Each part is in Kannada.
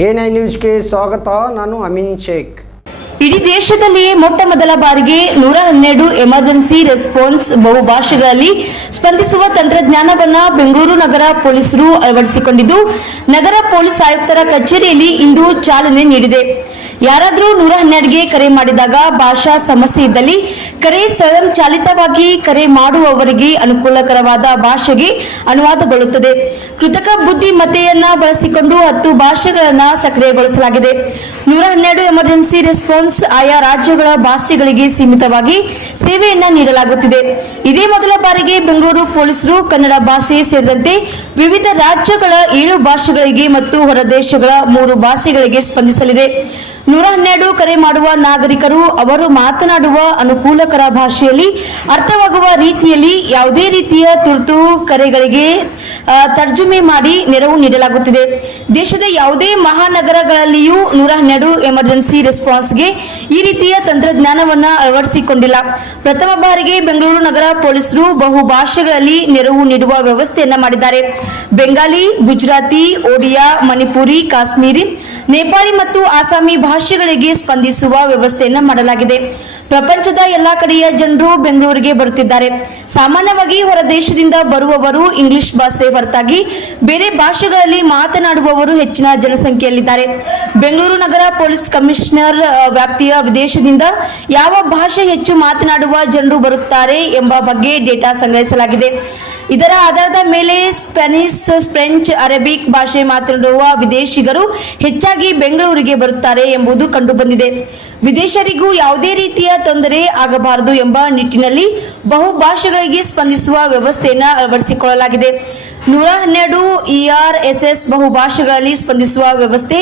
A9 ನ್ಯೂಸ್ಗೆ ಸ್ವಾಗತ. ನಾನು ಅಮೀನ್ ಶೇಖ್. ಇಡೀ ದೇಶದಲ್ಲಿ ಮೊಟ್ಟ ಮೊದಲ ಬಾರಿಗೆ 112 ಎಮರ್ಜೆನ್ಸಿ ರೆಸ್ಪಾನ್ಸ್ ಬಹುಭಾಷೆಗಳಲ್ಲಿ ಸ್ಪಂದಿಸುವ ತಂತ್ರಜ್ಞಾನವನ್ನು ಬೆಂಗಳೂರು ನಗರ ಪೊಲೀಸರು ಅಳವಡಿಸಿಕೊಂಡಿದ್ದು, ನಗರ ಪೊಲೀಸ್ ಆಯುಕ್ತರ ಕಚೇರಿಯಲ್ಲಿ ಇಂದು ಚಾಲನೆ ನೀಡಿದೆ. ಯಾರಾದರೂ 112ಗೆ ಕರೆ ಮಾಡಿದಾಗ ಭಾಷಾ ಸಮಸ್ಯೆ ಇದ್ದಲ್ಲಿ ಕರೆ ಸ್ವಯಂ ಚಾಲಿತವಾಗಿ ಕರೆ ಮಾಡುವವರಿಗೆ ಅನುಕೂಲಕರವಾದ ಭಾಷೆಗೆ ಅನುವಾದಗೊಳ್ಳುತ್ತದೆ. ಕೃತಕ ಬುದ್ಧಿಮತ್ತೆಯನ್ನ ಬಳಸಿಕೊಂಡು 10 ಭಾಷೆಗಳನ್ನು ಸಕ್ರಿಯಗೊಳಿಸಲಾಗಿದೆ. 112 ಎಮರ್ಜೆನ್ಸಿ ರೆಸ್ಪಾನ್ಸ್ ಆಯಾ ರಾಜ್ಯಗಳ ಭಾಷೆಗಳಿಗೆ ಸೀಮಿತವಾಗಿ ಸೇವೆಯನ್ನ ನೀಡಲಾಗುತ್ತಿದೆ. ಇದೇ ಮೊದಲ ಬಾರಿಗೆ ಬೆಂಗಳೂರು ಪೊಲೀಸರು ಕನ್ನಡ ಭಾಷೆ ಸೇರಿದಂತೆ ವಿವಿಧ ರಾಜ್ಯಗಳ 7 ಭಾಷೆಗಳಿಗೆ ಮತ್ತು ಹೊರದೇಶಗಳ 3 ಭಾಷೆಗಳಿಗೆ ಸ್ಪಂದಿಸಲಿದೆ. 112 ಕರೆ ಮಾಡುವ ನಾಗರಿಕರು ಅವರು ಮಾತನಾಡುವ ಅನುಕೂಲಕರ ಭಾಷೆಯಲ್ಲಿ ಅರ್ಥವಾಗುವ ರೀತಿಯಲ್ಲಿ ಯಾವುದೇ ರೀತಿಯ ತುರ್ತು ಕರೆಗಳಿಗೆ ತರ್ಜುಮೆ ಮಾಡಿ ನೆರವು ನೀಡಲಾಗುತ್ತಿದೆ. ದೇಶದ ಯಾವುದೇ ಮಹಾನಗರಗಳಲ್ಲಿಯೂ 112 ಎಮರ್ಜೆನ್ಸಿ ರೆಸ್ಪಾನ್ಸ್ಗೆ ಈ ರೀತಿಯ ತಂತ್ರಜ್ಞಾನವನ್ನು ಅಳವಡಿಸಿಕೊಂಡಿಲ್ಲ. ಪ್ರಥಮ ಬಾರಿಗೆ ಬೆಂಗಳೂರು ನಗರ ಪೊಲೀಸರು ಬಹುಭಾಷೆಗಳಲ್ಲಿ ನೆರವು ನೀಡುವ ವ್ಯವಸ್ಥೆಯನ್ನ ಮಾಡಿದ್ದಾರೆ. ಬೆಂಗಾಲಿ, ಗುಜರಾತಿ, ಒಡಿಯಾ, ಮಣಿಪುರಿ, ಕಾಶ್ಮೀರಿ, ನೇಪಾಳಿ ಮತ್ತು ಆಸಾಮಿ ಭಾಷೆಗಳಿಗೆ ಸ್ಪಂದಿಸುವ ವ್ಯವಸ್ಥೆಯನ್ನ ಮಾಡಲಾಗಿದೆ. ಪ್ರಪಂಚದ ಎಲ್ಲಾ ಕಡೆಯ ಜನರು ಬೆಂಗಳೂರಿಗೆ ಬರುತ್ತಿದ್ದಾರೆ. ಸಾಮಾನ್ಯವಾಗಿ ಹೊರ ದೇಶದಿಂದ ಬರುವವರು ಇಂಗ್ಲಿಷ್ ಭಾಷೆ ಹೊರತಾಗಿ ಬೇರೆ ಭಾಷೆಗಳಲ್ಲಿ ಮಾತನಾಡುವವರು ಹೆಚ್ಚಿನ ಜನಸಂಖ್ಯೆಯಲ್ಲಿದ್ದಾರೆ. ಬೆಂಗಳೂರು ನಗರ ಪೊಲೀಸ್ ಕಮಿಷನರ್ ವ್ಯಾಪ್ತಿಯ ವಿದೇಶದಿಂದ ಯಾವ ಭಾಷೆ ಹೆಚ್ಚು ಮಾತನಾಡುವ ಜನರು ಬರುತ್ತಾರೆ ಎಂಬ ಬಗ್ಗೆ ಡೇಟಾ ಸಂಗ್ರಹಿಸಲಾಗಿದೆ. ಇದರ ಆಧಾರದ ಮೇಲೆ ಸ್ಪ್ಯಾನಿಷ್, ಫ್ರೆಂಚ್, ಅರೇಬಿಕ್ ಭಾಷೆ ಮಾತನಾಡುವ ವಿದೇಶಿಗರು ಹೆಚ್ಚಾಗಿ ಬೆಂಗಳೂರಿಗೆ ಬರುತ್ತಾರೆ ಎಂಬುದು ಕಂಡುಬಂದಿದೆ. ವಿದೇಶಿಗರಿಗೂ ಯಾವುದೇ ರೀತಿಯ ತೊಂದರೆ ಆಗಬಾರದು ಎಂಬ ನಿಟ್ಟಿನಲ್ಲಿ ಬಹುಭಾಷೆಗಳಿಗೆ ಸ್ಪಂದಿಸುವ ವ್ಯವಸ್ಥೆಯನ್ನು ಅಳವಡಿಸಿಕೊಳ್ಳಲಾಗಿದೆ. 112 ERSS ಬಹುಭಾಷೆಗಳಲ್ಲಿ ಸ್ಪಂದಿಸುವ ವ್ಯವಸ್ಥೆ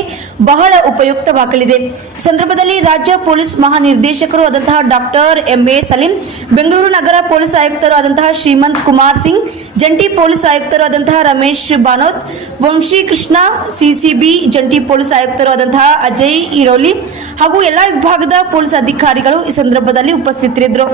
ಬಹಳ ಉಪಯುಕ್ತವಾಗಲಿದೆ. ಈ ಸಂದರ್ಭದಲ್ಲಿ ರಾಜ್ಯ ಪೊಲೀಸ್ ಮಹಾನಿರ್ದೇಶಕರು ಆದಂತಹ ಡಾಕ್ಟರ್ MA ಸಲೀಂ, ಬೆಂಗಳೂರು ನಗರ ಪೊಲೀಸ್ ಆಯುಕ್ತರು ಆದಂತಹ ಶ್ರೀಮಂತ್ ಕುಮಾರ್ ಸಿಂಗ್, ಜಂಟಿ ಪೊಲೀಸ್ ಆಯುಕ್ತರು ಆದಂತಹ ರಮೇಶ್ ಬಾನೋತ್, ವಂಶಿ ಕೃಷ್ಣ, CCB ಜಂಟಿ ಪೊಲೀಸ್ ಆಯುಕ್ತರು ಆದಂತಹ ಅಜಯ್ ಇರೋಲಿ ಹಾಗೂ ಎಲ್ಲ ವಿಭಾಗದ ಪೊಲೀಸ್ ಅಧಿಕಾರಿಗಳು ಈ ಸಂದರ್ಭದಲ್ಲಿ ಉಪಸ್ಥಿತರಿದ್ದರು.